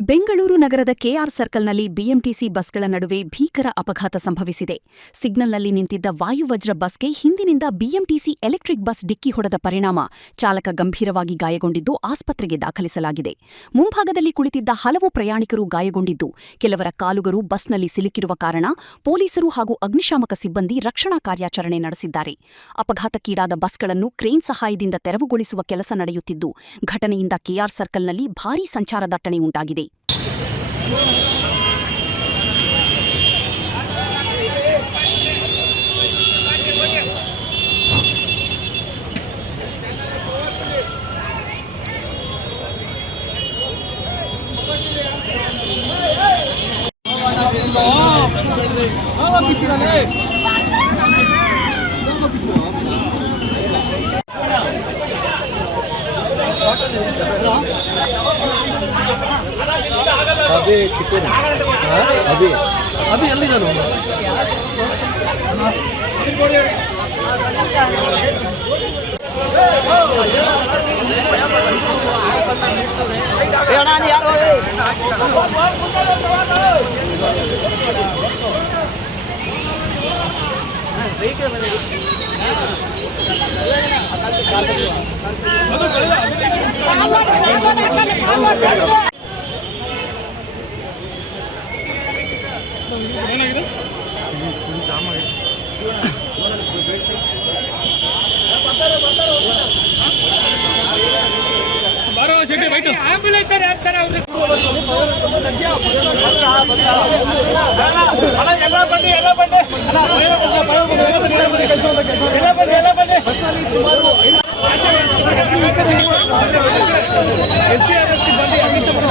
ಬೆಂಗಳೂರು ನಗರದ K R ಸರ್ಕಲ್ನಲ್ಲಿ BMTC ಬಸ್ಗಳ ನಡುವೆ ಭೀಕರ ಅಪಘಾತ ಸಂಭವಿಸಿದೆ. ಸಿಗ್ನಲ್ನಲ್ಲಿ ನಿಂತಿದ್ದ ವಾಯುವಜ್ರ ಬಸ್ಗೆ ಹಿಂದಿನಿಂದ ಬಿಎಂಟಿಸಿ ಎಲೆಕ್ಟ್ರಿಕ್ ಬಸ್ ಡಿಕ್ಕಿ ಹೊಡೆದ ಪರಿಣಾಮ ಚಾಲಕ ಗಂಭೀರವಾಗಿ ಗಾಯಗೊಂಡಿದ್ದು ಆಸ್ಪತ್ರೆಗೆ ದಾಖಲಿಸಲಾಗಿದೆ. ಮುಂಭಾಗದಲ್ಲಿ ಕುಳಿತಿದ್ದ ಹಲವು ಪ್ರಯಾಣಿಕರು ಗಾಯಗೊಂಡಿದ್ದು, ಕೆಲವರ ಕಾಲುಗಳು ಬಸ್ನಲ್ಲಿ ಸಿಲುಕಿರುವ ಕಾರಣ ಪೊಲೀಸರು ಹಾಗೂ ಅಗ್ನಿಶಾಮಕ ಸಿಬ್ಬಂದಿ ರಕ್ಷಣಾ ಕಾರ್ಯಾಚರಣೆ ನಡೆಸಿದ್ದಾರೆ. ಅಪಘಾತಕ್ಕೀಡಾದ ಬಸ್ಗಳನ್ನು ಕ್ರೇನ್ ಸಹಾಯದಿಂದ ತೆರವುಗೊಳಿಸುವ ಕೆಲಸ ನಡೆಯುತ್ತಿದ್ದು, ಘಟನೆಯಿಂದ ಕೆಆರ್ ಸರ್ಕಲ್ನಲ್ಲಿ ಭಾರೀ ಸಂಚಾರ ದಟ್ಟಣೆ ಉಂಟಾಗಿದೆ. अभी अल्ली जानो ಆಂಬುಲೆನ್ಸ್ ಯಾರು ಸರ್ ಅವರು ಸಿಬ್ಬಂದಿ ಅಗ್ನಿಶಾಮಕ